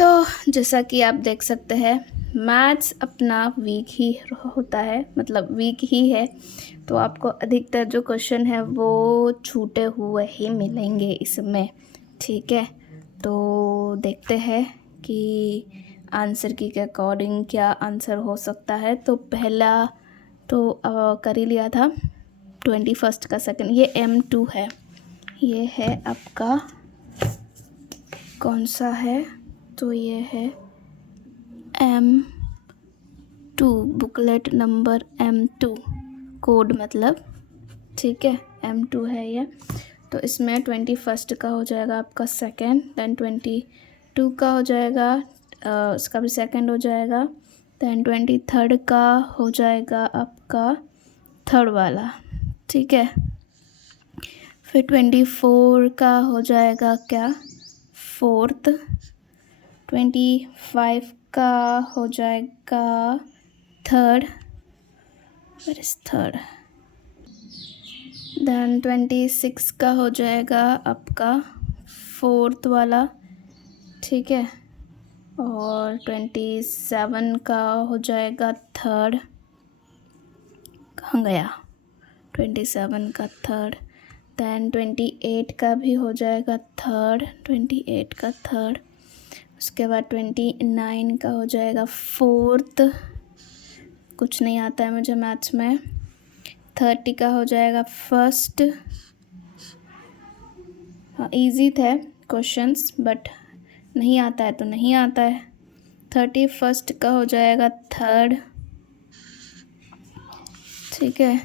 तो जैसा कि आप देख सकते हैं, मैथ्स अपना वीक ही होता है, मतलब वीक ही है। तो आपको अधिकतर जो क्वेश्चन है वो छूटे हुए ही मिलेंगे इसमें, ठीक है। तो देखते हैं कि आंसर की के अकॉर्डिंग क्या आंसर हो सकता है। तो पहला तो कर ही लिया था 21st का सेकंड, ये M2 है। ये है आपका कौन सा है, तो ये है M2, booklet number M2, code मतलब, ठीक है। M2 है ये। तो इसमें 21st का हो जाएगा आपका सेकंड, देन 22 का हो जाएगा, उसका भी सेकंड हो जाएगा, देन 23rd का हो जाएगा आपका थर्ड वाला, ठीक है। फिर 24 का हो जाएगा क्या, फोर्थ। 25 का हो जाएगा third, where is third. Then 26 का हो जाएगा आपका फोर्थ वाला, ठीक है। और 27 का हो जाएगा थर्ड, कहाँ गया 27 का थर्ड। देन 28 का भी हो जाएगा थर्ड, 28 का थर्ड। उसके बाद 29 का हो जाएगा फोर्थ, कुछ नहीं आता है मुझे मैथ्स में। 30 का हो जाएगा फर्स्ट, हाँ ईजी थे क्वेश्चंस बट नहीं आता है तो नहीं आता है। 31st का हो जाएगा थर्ड, ठीक है।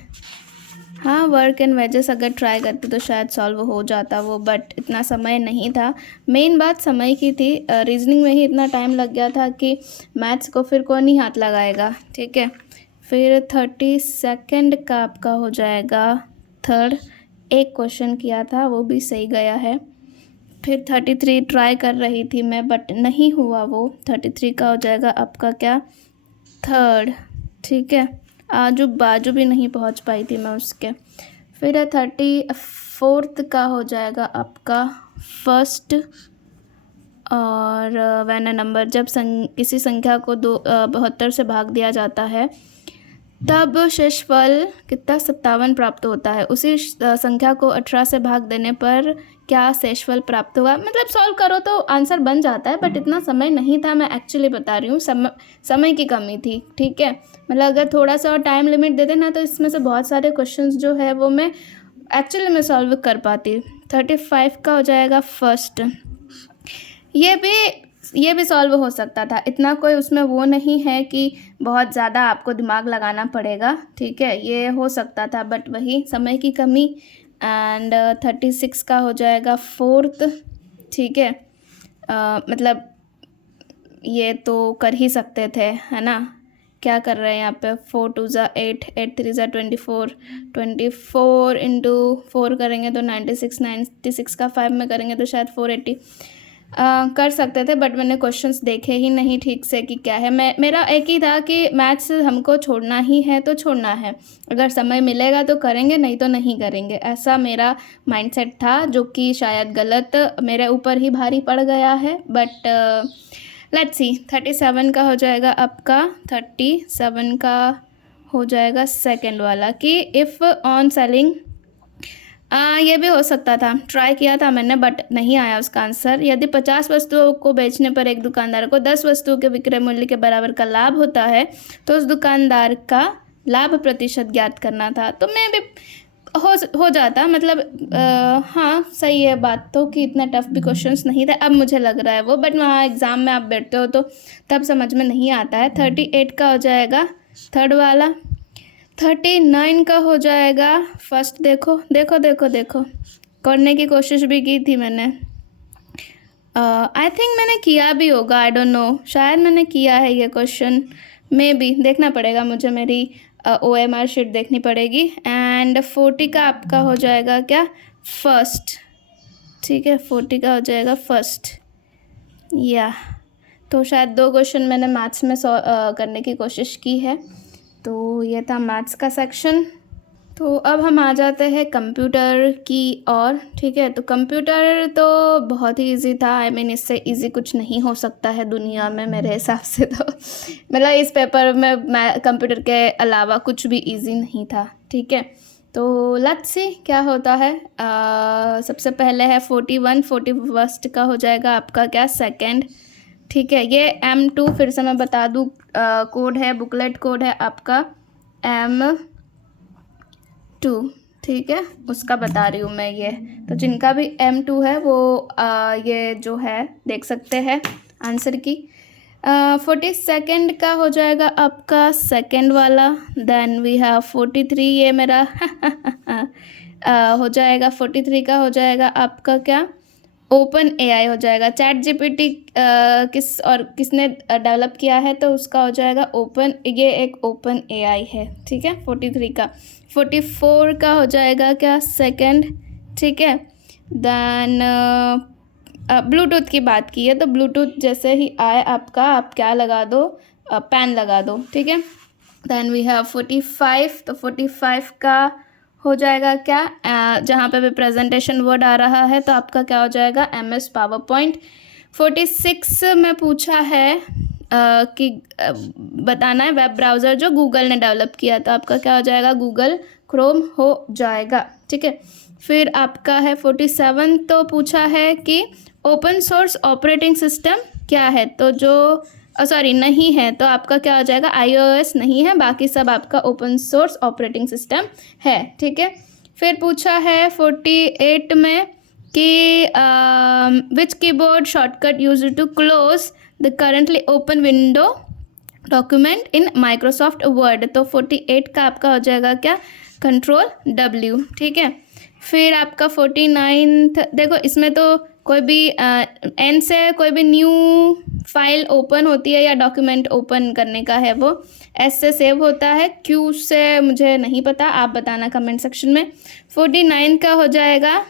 हाँ, वर्क एंड वेजेस अगर ट्राई करते तो शायद सॉल्व हो जाता वो, बट इतना समय नहीं था। मेन बात समय की थी, रीजनिंग में ही इतना टाइम लग गया था कि मैथ्स को फिर कौन ही हाथ लगाएगा, ठीक है। फिर 32nd का आपका हो जाएगा थर्ड, एक क्वेश्चन किया था वो भी सही गया है। फिर 33 ट्राई कर रही थी मैं बट नहीं हुआ वो। 33 का हो जाएगा आपका क्या, थर्ड, ठीक है। आजू बाजू भी नहीं पहुंच पाई थी मैं उसके। फिर 34th का हो जाएगा आपका फर्स्ट। और वैन नंबर, जब किसी संख्या को 72 से भाग दिया जाता है तब शेषफल कितना 57 प्राप्त होता है। उसी संख्या को 18 से भाग देने पर क्या शेषफल प्राप्त हुआ। मतलब सॉल्व करो तो आंसर बन जाता है बट इतना समय नहीं था, मैं एक्चुअली बता रही हूँ, समय की कमी थी, ठीक है। मतलब अगर थोड़ा सा और टाइम लिमिट दे देना तो इसमें से बहुत सारे क्वेश्चंस जो है वो मैं एक्चुअली में सॉल्व कर पाती। 35 का हो जाएगा फर्स्ट, ये भी सॉल्व हो सकता था, इतना कोई उसमें वो नहीं है कि बहुत ज़्यादा आपको दिमाग लगाना पड़ेगा, ठीक है। ये हो सकता था बट वही समय की कमी। एंड 36 का हो जाएगा फोर्थ, ठीक है। मतलब ये तो कर ही सकते थे, है ना। क्या कर रहे हैं यहाँ पे, 4 2 ज़ा 8, 8 3 ज़ा 24, 24 इंटू 4 करेंगे तो 96, 96 का 5 में करेंगे तो शायद 480। कर सकते थे बट मैंने क्वेश्चंस देखे ही नहीं ठीक से कि क्या है। मेरा एक ही था कि मैथ्स हमको छोड़ना ही है तो छोड़ना है, अगर समय मिलेगा तो करेंगे नहीं तो नहीं करेंगे, ऐसा मेरा माइंडसेट था, जो कि शायद गलत मेरे ऊपर ही भारी पड़ गया है। बट लेट्स सी, 37 का हो जाएगा आपका, 37 का हो जाएगा सेकेंड वाला कि इफ़ ऑन सेलिंग, ये भी हो सकता था, ट्राई किया था मैंने बट नहीं आया उसका आंसर। यदि 50 वस्तुओं को बेचने पर एक दुकानदार को 10 वस्तुओं के विक्रय मूल्य के बराबर का लाभ होता है तो उस दुकानदार का लाभ प्रतिशत ज्ञात करना था। तो मैं भी हो जाता, मतलब हाँ सही है बात तो कि इतना टफ भी क्वेश्चंस नहीं था, अब मुझे लग रहा है वो, बट वहाँ एग्ज़ाम में आप बैठते हो तो तब समझ में नहीं आता है। 38 का हो जाएगा थर्ड वाला, 39 का हो जाएगा फर्स्ट। देखो देखो देखो देखो, करने की कोशिश भी की थी मैंने, आई थिंक मैंने किया भी होगा, आई डोंट नो, शायद मैंने किया है ये क्वेश्चन, मे बी देखना पड़ेगा मुझे, मेरी OMR शीट देखनी पड़ेगी। एंड 40 का आपका हो जाएगा क्या, फर्स्ट, ठीक है। 40 का हो जाएगा फर्स्ट, या तो शायद 2 क्वेश्चन मैंने मैथ्स में करने की कोशिश की है। तो ये था मैथ्स का सेक्शन। तो अब हम आ जाते हैं कंप्यूटर की ओर, ठीक है। तो कंप्यूटर तो बहुत ही इजी था, आई मीन इससे इजी कुछ नहीं हो सकता है दुनिया में मेरे हिसाब से। तो मतलब इस पेपर में मैं कंप्यूटर के अलावा कुछ भी इजी नहीं था, ठीक है। तो लेट्स सी क्या होता है। सबसे पहले है 41, 41 का हो जाएगा आपका क्या, सेकंड, ठीक है। ये M2 फिर से मैं बता दूँ, कोड है, बुकलेट कोड है आपका M2, ठीक है, उसका बता रही हूँ मैं ये। तो जिनका भी M2 है वो ये जो है देख सकते हैं आंसर की। 42 का हो जाएगा आपका सेकंड वाला। देन वी हैव 43, ये मेरा हो जाएगा 43 का हो जाएगा आपका क्या, ओपन AI हो जाएगा। चैट GPT किसने डेवलप किया है, तो उसका हो जाएगा ओपन, ये एक ओपन AI है, ठीक है। 43 का। 44 का हो जाएगा क्या, सेकंड, ठीक है। देन ब्लूटूथ की बात की है, तो ब्लूटूथ जैसे ही आए आपका, आप क्या लगा दो, पेन लगा दो, ठीक है। देन वी हैव 45, तो 45 का हो जाएगा क्या, जहाँ पे भी प्रेजेंटेशन वर्ड आ रहा है तो आपका क्या हो जाएगा, MS पावर पॉइंट। 46 में पूछा है कि बताना है वेब ब्राउज़र जो गूगल ने डेवलप किया, तो आपका क्या हो जाएगा, गूगल क्रोम हो जाएगा, ठीक है। फिर आपका है 47, तो पूछा है कि ओपन सोर्स ऑपरेटिंग सिस्टम क्या है, तो जो सॉरी नहीं है, तो आपका क्या हो जाएगा, iOS नहीं है, बाकी सब आपका ओपन सोर्स ऑपरेटिंग सिस्टम है, ठीक है। फिर पूछा है 48 में कि which keyboard shortcut use to close the currently open window document in Microsoft Word, तो 48 का आपका हो जाएगा क्या, Ctrl+W, ठीक है। फिर आपका 49, देखो इसमें तो कोई भी N से कोई भी न्यू फाइल ओपन होती है या डॉक्यूमेंट ओपन करने का है वो S से सेव होता है, Q से मुझे नहीं पता, आप बताना कमेंट सेक्शन में। 49 का हो जाएगा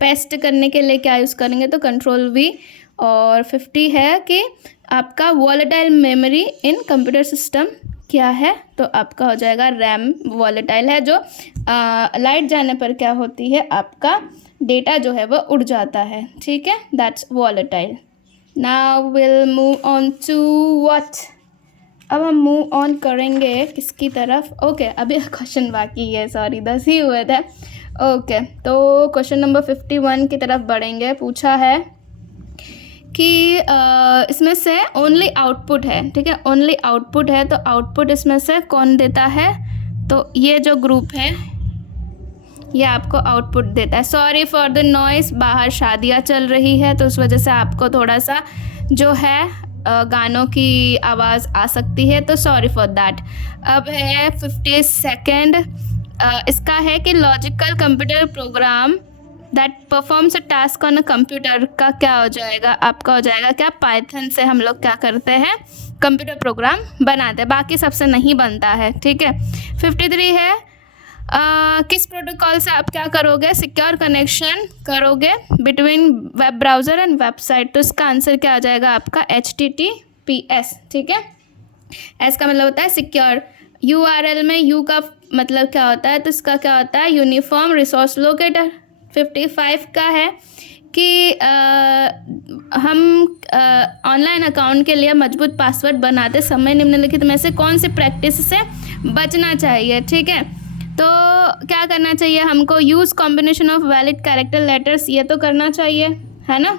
पेस्ट करने के लिए क्या यूज़ करेंगे, तो Ctrl+V। और 50 है कि आपका volatile memory in computer system क्या है, तो आपका हो जाएगा रैम। वॉलेटाइल है जो लाइट जाने पर क्या होती है, आपका डेटा जो है वो उड़ जाता है, ठीक है, that's volatile. Now will move on to what, अब हम मूव ऑन करेंगे किसकी तरफ, ओके अभी क्वेश्चन बाकी है, सॉरी 10 ही हुए थे, ओके। तो क्वेश्चन नंबर 51 की तरफ बढ़ेंगे। पूछा है कि इसमें से ओनली आउटपुट है, ठीक है, ओनली आउटपुट है, तो आउटपुट इसमें से कौन देता है, तो ये जो ग्रुप है ये आपको आउटपुट देता है। सॉरी फॉर द नॉइस, बाहर शादियाँ चल रही है तो उस वजह से आपको थोड़ा सा जो है गानों की आवाज़ आ सकती है, तो सॉरी फॉर दैट। अब है 52, इसका है कि logical computer program that performs a task on a computer का क्या हो जाएगा, आपका हो जाएगा क्या, पाइथन से हम लोग क्या करते हैं, कंप्यूटर प्रोग्राम बनाते हैं, बाकी सबसे नहीं बनता है, ठीक है। 53 है किस प्रोटोकॉल से आप क्या करोगे, सिक्योर कनेक्शन करोगे between web browser and website, तो इसका आंसर क्या आ जाएगा आपका HTTPS, ठीक है। एस का मतलब होता है सिक्योर, URL में U का मतलब क्या होता है, तो इसका क्या होता है, यूनिफॉर्म रिसोर्स लोकेटर। 55 का है कि हम ऑनलाइन अकाउंट के लिए मजबूत पासवर्ड बनाते समय निम्नलिखित में से कौन सी प्रैक्टिस से बचना चाहिए, ठीक है। तो क्या करना चाहिए हमको, use combination of valid character letters, ये तो करना चाहिए, है ना।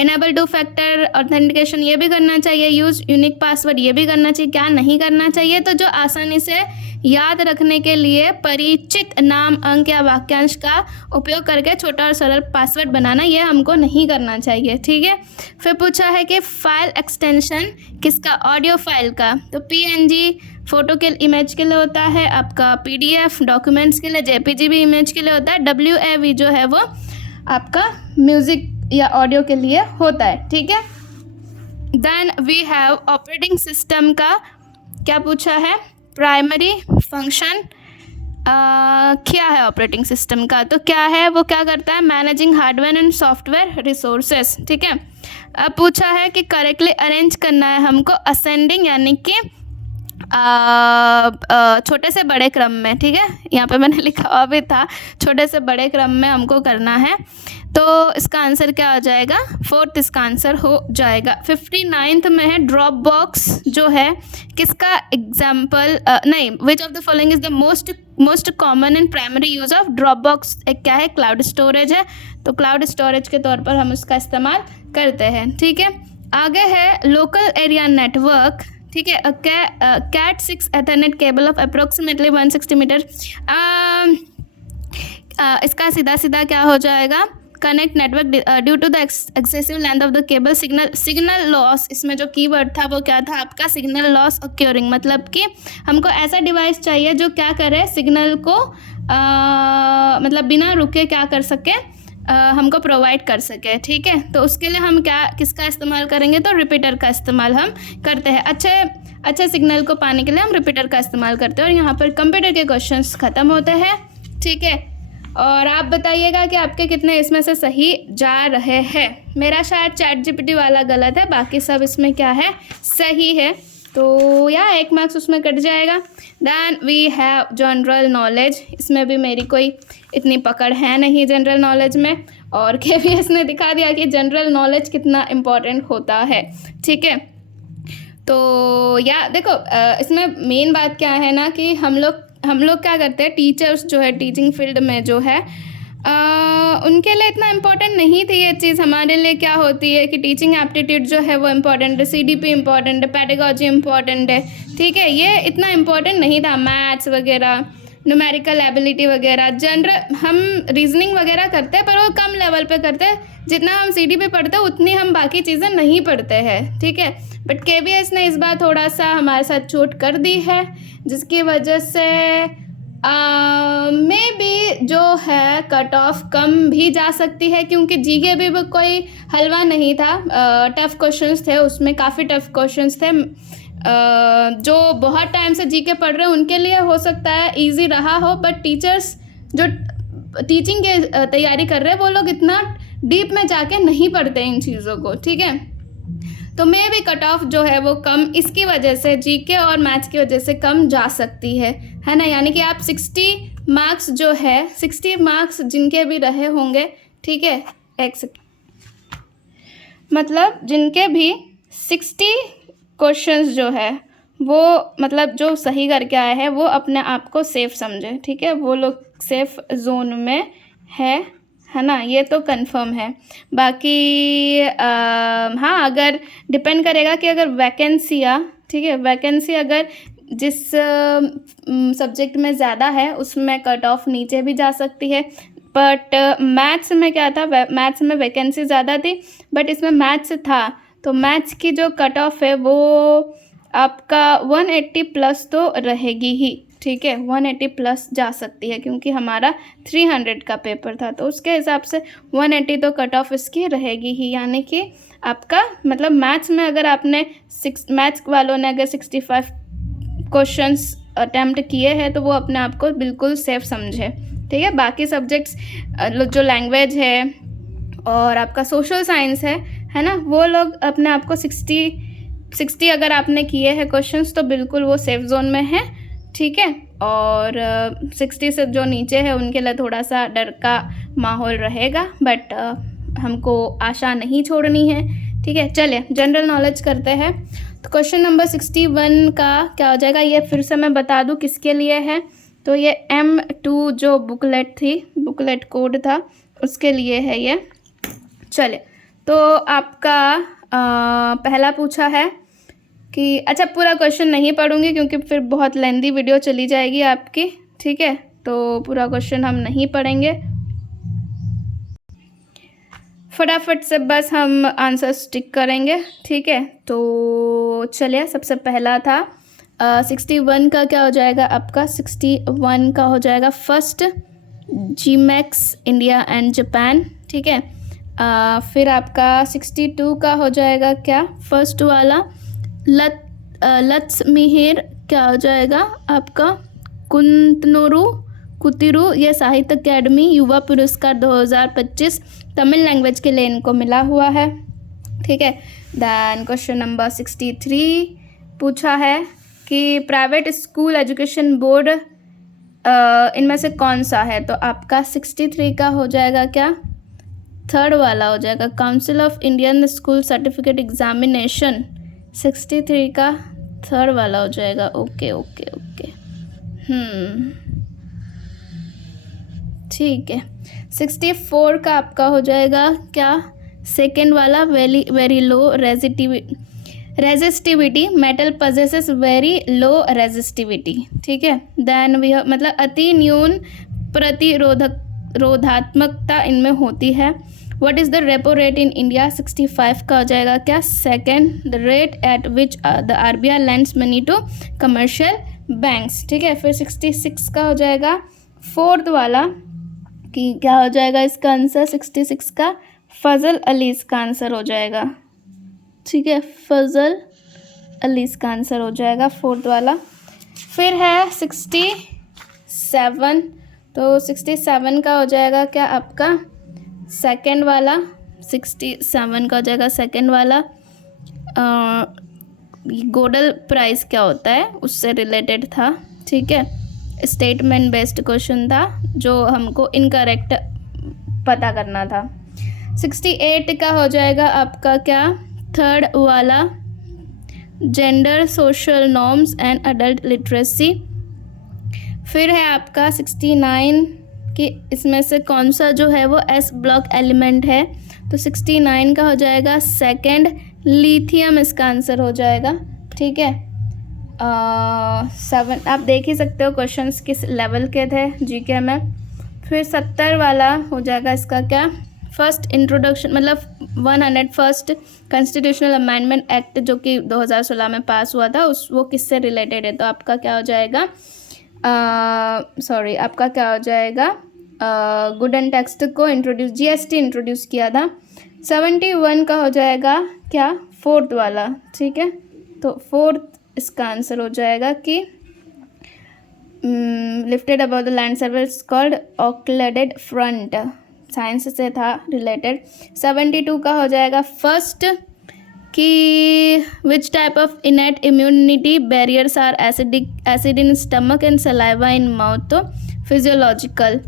इनेबल 2 फैक्टर ऑथेंटिकेशन, ये भी करना चाहिए। यूज़ यूनिक पासवर्ड, ये भी करना चाहिए। क्या नहीं करना चाहिए, तो जो आसानी से याद रखने के लिए परिचित नाम, अंक या वाक्यांश का उपयोग करके छोटा और सरल पासवर्ड बनाना, ये हमको नहीं करना चाहिए, ठीक है। फिर पूछा है कि फाइल एक्सटेंशन किसका, ऑडियो फाइल का, तो PNG फ़ोटो के इमेज के लिए होता है, आपका PDF डॉक्यूमेंट्स के लिए, JPG भी इमेज के लिए होता है, WAV जो है वो आपका म्यूज़िक या ऑडियो के लिए होता है, ठीक है। Then we have operating system का क्या पूछा है, प्राइमरी फंक्शन क्या है ऑपरेटिंग सिस्टम का, तो क्या है वो, क्या करता है, managing hardware and software resources, ठीक है। अब पूछा है कि करेक्टली अरेंज करना है हमको असेंडिंग यानी कि छोटे से बड़े क्रम में, ठीक है, यहाँ पे मैंने लिखा हुआ भी था, छोटे से बड़े क्रम में हमको करना है। तो इसका आंसर क्या हो जाएगा, 4th इसका आंसर हो जाएगा। 59th में है ड्रॉप बॉक्स जो है किसका एग्जाम्पल, नहीं, विच of the following is the most common and primary use of drop box. एक क्या है, क्लाउड स्टोरेज है, तो क्लाउड स्टोरेज के तौर पर हम उसका इस्तेमाल करते हैं, ठीक है। आगे है लोकल एरिया नेटवर्क, ठीक है, cat 6 ethernet cable of approximately 160 metre. इसका सीधा सीधा क्या हो जाएगा, connect network due to the excessive length of the cable signal loss. इसमें जो कीवर्ड था वो क्या था आपका, सिग्नल लॉस ऑक्योरिंग, मतलब कि हमको ऐसा डिवाइस चाहिए जो क्या करे, सिग्नल को मतलब बिना रुके क्या कर सके, हमको प्रोवाइड कर सके, ठीक है। तो उसके लिए हम किसका इस्तेमाल करेंगे, तो रिपीटर का इस्तेमाल हम करते हैं। अच्छे सिग्नल को पाने के लिए हम रिपीटर का इस्तेमाल करते हैं। और यहाँ पर कंप्यूटर के क्वेश्चंस ख़त्म होते हैं, ठीक है। और आप बताइएगा कि आपके कितने इसमें से सही जा रहे हैं। मेरा शायद ChatGPT वाला गलत है, बाकी सब इसमें क्या है, सही है। तो या 1 मार्क्स उसमें कट जाएगा। Then we have general knowledge, इसमें भी मेरी कोई इतनी पकड़ है नहीं जनरल नॉलेज में, और KVS ने दिखा दिया कि जनरल नॉलेज कितना इम्पोर्टेंट होता है, ठीक है। तो या देखो इसमें मेन बात क्या है ना कि हम लोग क्या करते हैं, टीचर्स जो है टीचिंग फील्ड में जो है उनके लिए इतना इम्पोर्टेंट नहीं थी ये चीज़। हमारे लिए क्या होती है कि टीचिंग एप्टीट्यूड जो है वो इम्पोर्टेंट है, CDP इम्पोर्टेंट है, पेडागॉजी इम्पोर्टेंट है, ठीक है। ये इतना इम्पोर्टेंट नहीं था, मैथ्स वगैरह, न्यूमेरिकल एबिलिटी वगैरह। जनरल हम रीजनिंग वगैरह करते हैं पर वो कम लेवल पे करते हैं, जितना हम CDP पढ़ते हैं उतनी हम बाकी चीज़ें नहीं पढ़ते हैं, ठीक है। बट KVS ने इस बार थोड़ा सा हमारे साथ छूट कर दी है, जिसकी वजह से मे बी जो है कट ऑफ कम भी जा सकती है, क्योंकि GK भी कोई हलवा नहीं था। टफ़ क्वेश्चंस थे उसमें, काफ़ी टफ़ क्वेश्चंस थे। जो बहुत टाइम से GK पढ़ रहे हैं उनके लिए हो सकता है इजी रहा हो, बट टीचर्स जो टीचिंग के तैयारी कर रहे हैं वो लोग इतना डीप में जाके नहीं पढ़ते इन चीज़ों को, ठीक है। तो मे भी कट ऑफ जो है वो कम इसकी वजह से, GK और मैथ्स की वजह से कम जा सकती है ना। यानी कि आप 60 मार्क्स जो है, 60 मार्क्स जिनके भी रहे होंगे, ठीक है, मतलब जिनके भी 60 क्वेश्चंस जो है वो मतलब जो सही करके आए हैं वो अपने आप को सेफ समझे, ठीक है। वो लोग सेफ जोन में है ना, ये तो कंफर्म है। बाकी हाँ, अगर डिपेंड करेगा कि अगर वैकेंसियाँ, ठीक है, वैकेंसी अगर जिस सब्जेक्ट में ज़्यादा है उसमें कट ऑफ नीचे भी जा सकती है। बट मैथ्स में क्या था, मैथ्स में वैकेंसी ज़्यादा थी, बट इसमें मैथ्स था तो मैथ्स की जो कट ऑफ है वो आपका 180 प्लस तो रहेगी ही, ठीक है, 180 प्लस जा सकती है, क्योंकि हमारा 300 का पेपर था, तो उसके हिसाब से 180 तो कट ऑफ इसकी रहेगी ही। यानी कि आपका मतलब मैथ्स में अगर आपने मैथ्स वालों ने अगर 65 क्वेश्चंस अटैम्प्ट किए हैं तो वो अपने आप को बिल्कुल सेफ समझे, ठीक है। बाकी सब्जेक्ट्स जो लैंग्वेज है और आपका सोशल साइंस है ना, वो लोग अपने आप को 60 अगर आपने किए हैं क्वेश्चंस तो बिल्कुल वो सेफ जोन में है, ठीक है। और 60 से जो नीचे है उनके लिए थोड़ा सा डर का माहौल रहेगा, बट हमको आशा नहीं छोड़नी है, ठीक है। चलिए जनरल नॉलेज करते हैं। तो क्वेश्चन नंबर 61 का क्या हो जाएगा, ये फिर से मैं बता दूं किसके लिए है। तो ये M2 जो बुकलेट थी, बुकलेट कोड था, उसके लिए है ये। चलिए, तो आपका पहला पूछा है कि अच्छा, पूरा क्वेश्चन नहीं पढ़ूंगी क्योंकि फिर बहुत लेंदी वीडियो चली जाएगी आपकी, ठीक है। तो पूरा क्वेश्चन हम नहीं पढ़ेंगे, फटाफट से बस हम आंसर स्टिक करेंगे, ठीक है। तो चलिए, सबसे पहला था 61 का क्या हो जाएगा आपका, 61 का हो जाएगा first GMAX India and Japan, ठीक है। फिर आपका 62 का हो जाएगा क्या, फर्स्ट वाला लत्समिहिर क्या हो जाएगा आपका, कुतिरू, ये साहित्य अकेडमी युवा पुरस्कार 2025 तमिल लैंग्वेज के लिए इनको मिला हुआ है, ठीक है। दैन क्वेश्चन नंबर 63 पूछा है कि प्राइवेट स्कूल एजुकेशन बोर्ड इनमें से कौन सा है, तो आपका 63 का हो जाएगा क्या, थर्ड वाला हो जाएगा। Council of Indian school certificate examination 63 का थर्ड वाला हो जाएगा। ओके ओके ओके, ठीक है। 64 का आपका हो जाएगा क्या, सेकेंड वाला, very low resistivity, metal possesses very low resistivity, ठीक है। देन वी मतलब अति न्यून प्रतिरोधात्मकता इनमें होती है। What is the repo rate in India, 65 का हो जाएगा क्या, second. The rate at which the RBI lends money to commercial banks, ठीक है। फिर 66 का हो जाएगा फोर्थ वाला, कि क्या हो जाएगा इसका आंसर, 66 का फजल अली इसका आंसर हो जाएगा, ठीक है। फजल अली इसका आंसर हो जाएगा फोर्थ वाला। फिर है 67, तो 67 का हो जाएगा क्या आपका, सेकंड वाला, 67 का हो जाएगा सेकंड वाला। गोडल प्राइस क्या होता है उससे रिलेटेड था, ठीक है। स्टेटमेंट बेस्ड क्वेश्चन था जो हमको इनकरेक्ट पता करना था। 68 का हो जाएगा आपका क्या, थर्ड वाला, gender social norms and adult literacy. फिर है आपका 69 कि इसमें से कौन सा जो है वो एस ब्लॉक एलिमेंट है, तो 69 का हो जाएगा सेकंड, लिथियम इसका आंसर हो जाएगा, ठीक है। 7 आप देख ही सकते हो क्वेश्चंस किस लेवल के थे जीके में। फिर 70 वाला हो जाएगा इसका क्या, फर्स्ट इंट्रोडक्शन मतलब 101st कॉन्स्टिट्यूशनल अमेंडमेंट एक्ट जो कि 2016 में पास हुआ था, वो किससे रिलेटेड है, तो आपका क्या हो जाएगा, आपका क्या हो जाएगा, गुड एंड टेक्स्ट को GST इंट्रोड्यूस किया था। 71 का हो जाएगा क्या, फोर्थ वाला, ठीक है। तो फोर्थ इसका आंसर हो जाएगा कि lifted above the land surface called occluded front, science से था रिलेटेड। 72 का हो जाएगा फर्स्ट कि which type of innate immunity barriers are acid in stomach and saliva in mouth, तो फिजियोलॉजिकल।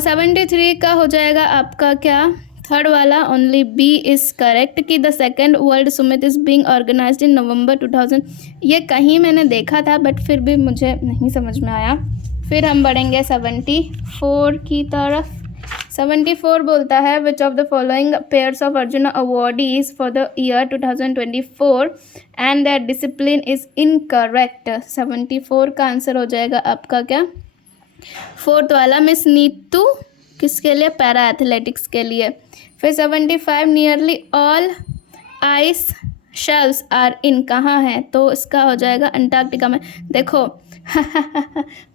73 का हो जाएगा आपका क्या, थर्ड वाला, ओनली बी इज़ करेक्ट कि the second world summit is being organized in November 2000। ये कहीं मैंने देखा था बट फिर भी मुझे नहीं समझ में आया। फिर हम बढ़ेंगे 74 की तरफ। 74 बोलता है विच of the following pairs of arjuna awardees for the year 2024 and that discipline is incorrect. 74 का आंसर हो जाएगा आपका क्या, फोर्थ वाला, मिस नीतू किसके लिए, पैरा एथलेटिक्स के लिए। फिर 75 nearly all ice shelves are in कहाँ है, तो इसका हो जाएगा अंटार्कटिका में। देखो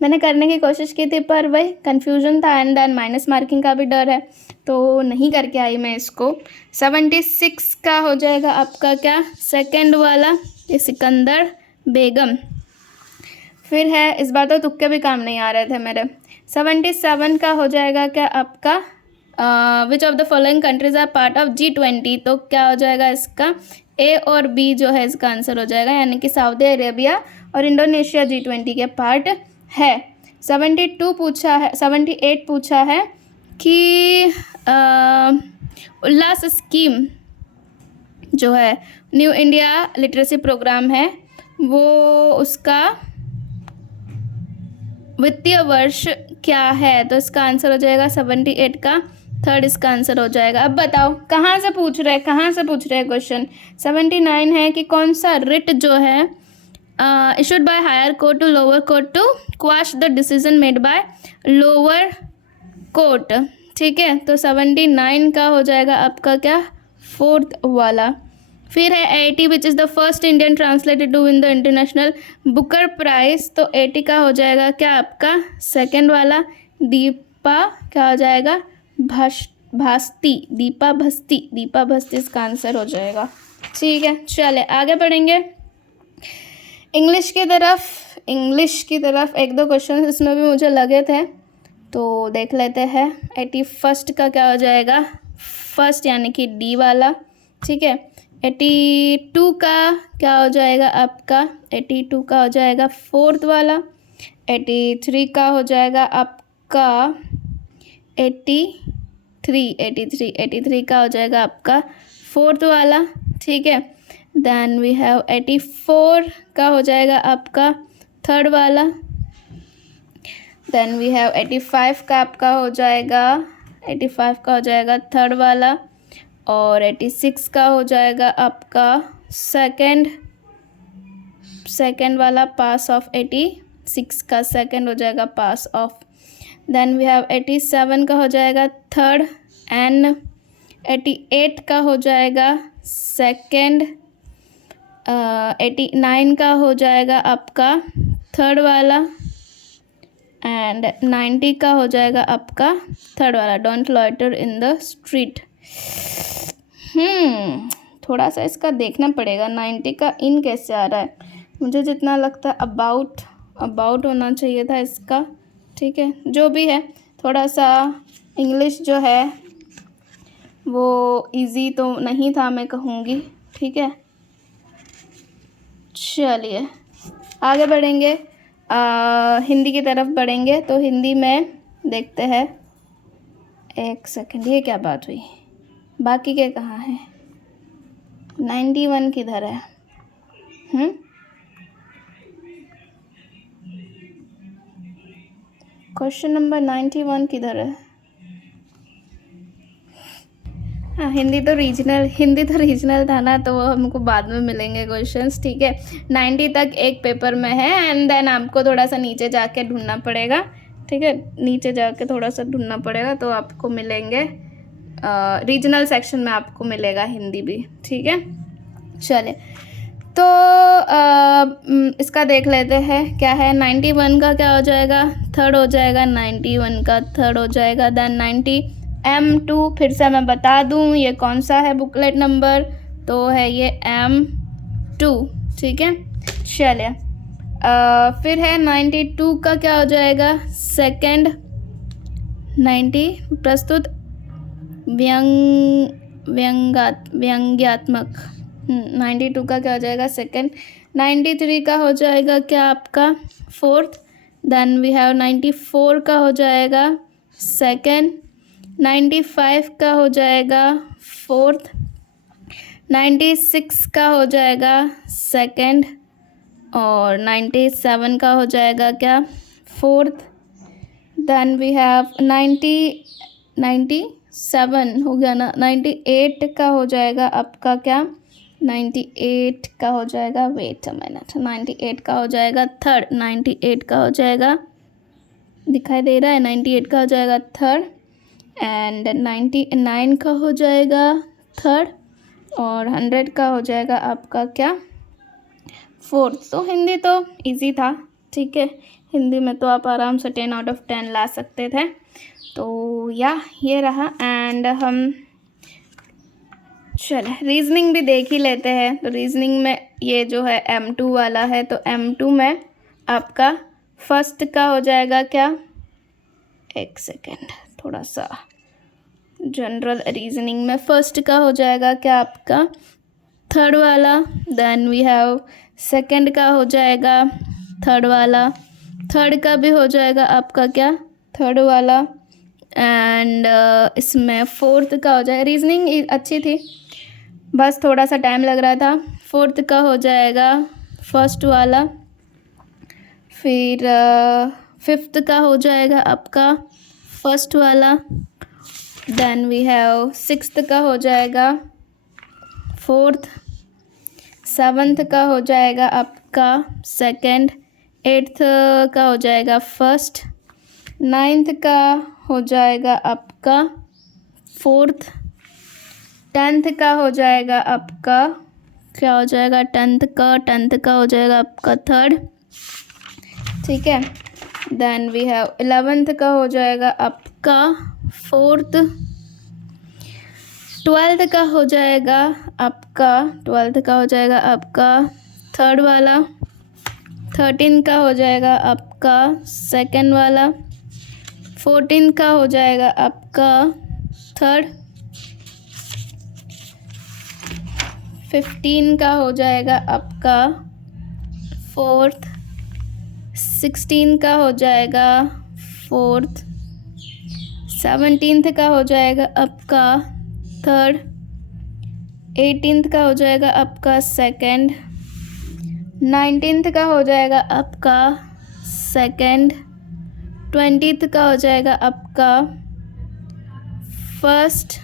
मैंने करने की कोशिश की थी पर वही कन्फ्यूजन था एंड देन माइनस मार्किंग का भी डर है तो नहीं करके आई मैं इसको। 76 का हो जाएगा आपका क्या, सेकंड वाला, ये सिकंदर बेगम। फिर है, इस बार तो तुक्के भी काम नहीं आ रहे थे मेरे। 77 का हो जाएगा क्या आपका, which of the following countries are part of G20, तो क्या हो जाएगा इसका, ए और बी जो है इसका आंसर हो जाएगा, यानी कि सऊदी अरेबिया और इंडोनेशिया G20 के पार्ट है। 78 पूछा है कि उल्लास स्कीम जो है न्यू इंडिया लिटरेसी प्रोग्राम है वो उसका वित्तीय वर्ष क्या है, तो इसका आंसर हो जाएगा 78 का थर्ड इसका आंसर हो जाएगा। अब बताओ कहाँ से पूछ रहे हैं क्वेश्चन। 79 है कि कौन सा रिट जो है issued by higher court to lower court to quash the decision made by lower court, ठीक है। तो 79 का हो जाएगा आपका क्या, फोर्थ वाला। फिर है 80 which is the first Indian translated to win the international Booker prize, तो 80 का हो जाएगा क्या आपका, सेकंड वाला, दीपा क्या हो जाएगा, दीपा भस्ती इसका आंसर हो जाएगा, ठीक है। चले आगे बढ़ेंगे इंग्लिश की तरफ। एक दो क्वेश्चन इसमें भी मुझे लगे थे तो देख लेते हैं। 81 का क्या हो जाएगा, फर्स्ट यानी कि डी वाला, ठीक है। 82 का क्या हो जाएगा आपका, 82 का हो जाएगा फोर्थ वाला, 83 का हो जाएगा आपका 83 का हो जाएगा आपका फोर्थ वाला, ठीक है। देन वी हैव 84 का हो जाएगा आपका थर्ड वाला, देन वी हैव 85 का आपका हो जाएगा, 85 का हो जाएगा थर्ड वाला, और 86 का हो जाएगा आपका सेकंड वाला पास ऑफ, 86 का सेकंड हो जाएगा पास ऑफ। देन वी हैव 87 का हो जाएगा थर्ड, एंड 88 का हो जाएगा सेकंड, 89 का हो जाएगा आपका थर्ड वाला, एंड 90 का हो जाएगा आपका थर्ड वाला, don't loiter in the street. थोड़ा सा इसका देखना पड़ेगा 90 का इन कैसे आ रहा है, मुझे जितना लगता है अबाउट होना चाहिए था इसका, ठीक है। जो भी है, थोड़ा सा इंग्लिश जो है वो इजी तो नहीं था मैं कहूँगी, ठीक है। चलिए आगे बढ़ेंगे, हिंदी की तरफ बढ़ेंगे। तो हिंदी में देखते हैं, एक सेकंड, ये क्या बात हुई, बाकी के कहाँ हैं, 91 किधर है? क्वेश्चन नंबर 91 किधर है? हाँ, हिंदी तो रीजनल था ना, तो वो हमको बाद में मिलेंगे क्वेश्चंस, ठीक है। 90 तक एक पेपर में है, एंड देन आपको थोड़ा सा नीचे जाके ढूंढना पड़ेगा, ठीक है। नीचे जाके थोड़ा सा ढूंढना पड़ेगा तो आपको मिलेंगे, रीजनल सेक्शन में आपको मिलेगा हिंदी भी, ठीक है। चलिए तो इसका देख लेते हैं क्या है। 91 का क्या हो जाएगा, थर्ड हो जाएगा, 91 का थर्ड हो जाएगा। देन 90 M2, फिर से मैं बता दूं ये कौन सा है बुकलेट नंबर, तो है ये M2, ठीक है। चलिए फिर है 92 का क्या हो जाएगा, सेकंड, 90 प्रस्तुत व्यंग्यात्मक, 92 का क्या हो जाएगा सेकंड। 93 का हो जाएगा क्या आपका फोर्थ। देन वी हैव 94 का हो जाएगा सेकंड, 95 का हो जाएगा फोर्थ, 96 का हो जाएगा सेकंड, और 97 का हो जाएगा क्या फोर्थ। देन वी हैव 97 हो गया ना, 98 का हो जाएगा आपका क्या, 98 का हो जाएगा, वेट अ मिनट, 98 का हो जाएगा थर्ड, 98 का हो जाएगा, दिखाई दे रहा है, 98 का हो जाएगा थर्ड, एंड 99 का हो जाएगा थर्ड, और 100 का हो जाएगा आपका क्या फोर्थ। तो हिंदी तो इजी था, ठीक है। हिंदी में तो आप आराम से 10 आउट ऑफ 10 ला सकते थे। तो ये रहा, एंड हम चले रीजनिंग भी देख ही लेते हैं। तो रीजनिंग में ये जो है M2 वाला है, तो M2 में आपका फर्स्ट का हो जाएगा क्या, एक सेकेंड, थोड़ा सा जनरल रीजनिंग में फर्स्ट का हो जाएगा क्या आपका थर्ड वाला। देन वी हैव सेकंड का हो जाएगा थर्ड वाला, थर्ड का भी हो जाएगा आपका क्या थर्ड वाला, एंड इसमें फोर्थ का हो जाएगा। रीजनिंग अच्छी थी, बस थोड़ा सा टाइम लग रहा था। फोर्थ का हो जाएगा फर्स्ट वाला, फिर फिफ्थ का हो जाएगा आपका फर्स्ट वाला। देन वी हैव सिक्स्थ का हो जाएगा फोर्थ, सेवन्थ का हो जाएगा आपका सेकंड, एट्थ का हो जाएगा फर्स्ट, नाइन्थ का हो जाएगा आपका फोर्थ, टेंथ का हो जाएगा आपका क्या हो जाएगा, टेंथ का हो जाएगा आपका थर्ड, ठीक है। देन वी हैव 11th का हो जाएगा आपका फोर्थ, 12th का हो जाएगा आपका थर्ड वाला, 13 का हो जाएगा आपका सेकंड वाला, 14 का हो जाएगा आपका थर्ड, 15 का हो जाएगा आपका 4th, 16 का हो जाएगा 4th, 17th का हो जाएगा आपका 3rd, 18th का हो जाएगा आपका 2nd, 19th का हो जाएगा आपका 2nd, 20th का हो जाएगा आपका 1st,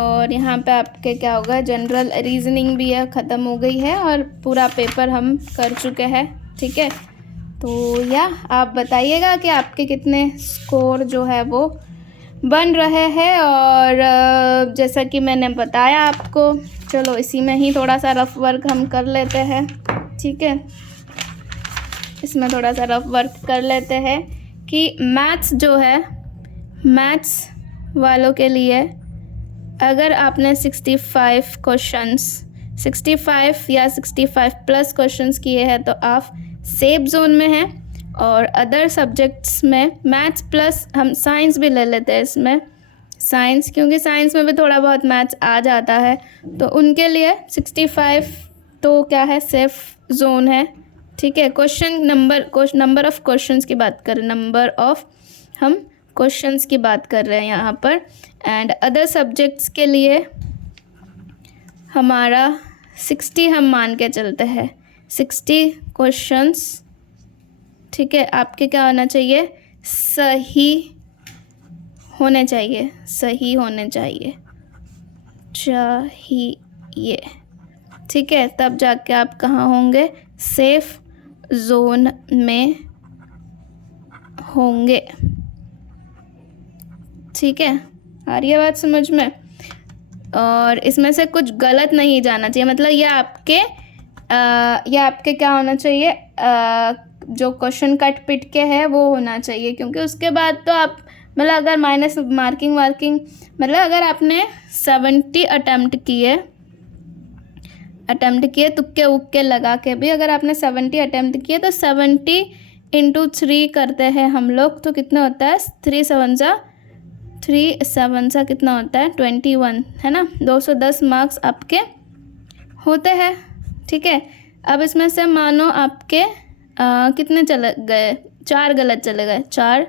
और यहाँ पे आपके क्या होगा, जनरल रीजनिंग भी है, ख़त्म हो गई है और पूरा पेपर हम कर चुके हैं। ठीक है, तो या आप बताइएगा कि आपके कितने स्कोर जो है वो बन रहे हैं। और जैसा कि मैंने बताया आपको, चलो इसी में ही थोड़ा सा रफ वर्क हम कर लेते हैं। ठीक है, इसमें थोड़ा सा रफ वर्क कर लेते हैं कि मैथ्स जो है, मैथ्स वालों के लिए अगर आपने 65 क्वेश्चंस 65 या 65 प्लस क्वेश्चंस किए हैं तो आप सेफ जोन में हैं। और अदर सब्जेक्ट्स में मैथ्स प्लस हम साइंस भी ले लेते हैं इसमें, साइंस, क्योंकि साइंस में भी थोड़ा बहुत मैथ्स आ जाता है, तो उनके लिए 65 तो क्या है, सेफ जोन है। ठीक है, नंबर ऑफ़ क्वेश्चंस की बात करें, नंबर ऑफ़ हम क्वेश्चंस की बात कर रहे हैं यहाँ पर। एंड अदर सब्जेक्ट्स के लिए हमारा 60 हम मान के चलते हैं, 60 क्वेश्चंस। ठीक है, आपके क्या होना चाहिए, सही होने चाहिए, सही होने चाहिए। ठीक है, तब जाके आप कहाँ होंगे, सेफ जोन में होंगे। ठीक है, आ रही है बात समझ में। और इसमें से कुछ गलत नहीं जाना चाहिए, मतलब ये आपके क्या होना चाहिए, जो क्वेश्चन कट पिट के है वो होना चाहिए, क्योंकि उसके बाद तो आप मतलब अगर माइनस मार्किंग मतलब अगर आपने 70 अटैम्प्ट किए तुक्के उक्के लगा के भी, अगर आपने 70 अटैम्प्ट किए तो 70 × 3 करते हैं हम लोग, तो कितना होता है, 3 7 सा कितना होता है, 21, है ना। 210 मार्क्स आपके होते हैं। ठीक है, अब इसमें से मानो आपके कितने चले गए, 4 गलत चले गए, 4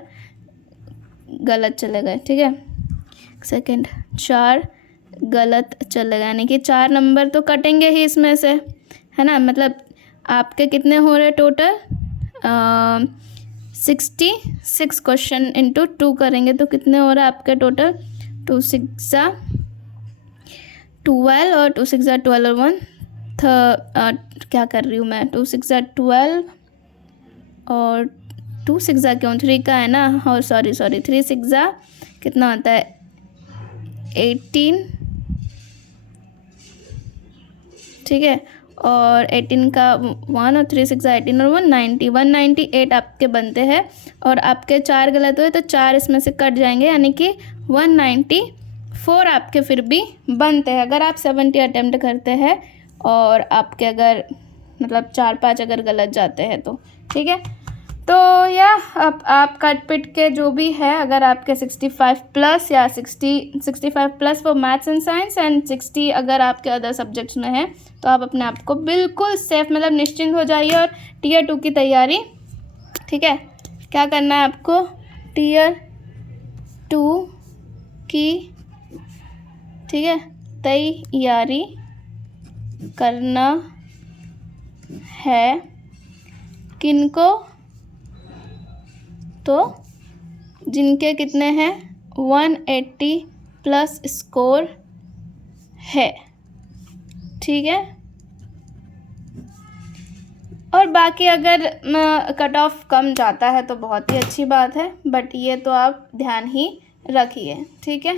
गलत चले गए। ठीक है, सेकंड, 4 गलत चले गए, यानी कि 4 नंबर तो कटेंगे ही इसमें से, है ना। मतलब आपके कितने हो रहे टोटल, 66 क्वेश्चन × 2 करेंगे तो कितने हो रहा है आपके टोटल, 2 6 12 और 2 6 12 और 1 क्या कर रही हूँ मैं, 2 6 12 और 2 6 क्यों, 3 का है ना, और सॉरी 3 6 कितना होता है, 18। ठीक है, और 18 का 1 और 3 6 18 और 198 आपके बनते हैं। और आपके 4 गलत हुए तो 4 इसमें से कट जाएंगे, यानी कि 194 आपके फिर भी बनते हैं, अगर आप 70 अटेम्प्ट करते हैं और आपके अगर मतलब 4-5 अगर गलत जाते हैं तो। ठीक है, तो या आप कट पिट के जो भी है, अगर आपके 65 प्लस या 65 plus for maths and science and 60 अगर आपके अदर सब्जेक्ट्स में है, तो आप अपने आप को बिल्कुल सेफ मतलब निश्चिंत हो जाइए और Tier 2 की तैयारी। ठीक है, क्या करना है आपको, Tier 2 की, ठीक है, तैयारी करना है। किनको, तो जिनके कितने हैं 180 प्लस स्कोर है। ठीक है, और बाकी अगर कट ऑफ कम जाता है तो बहुत ही अच्छी बात है, बट ये तो आप ध्यान ही रखिए। ठीक है।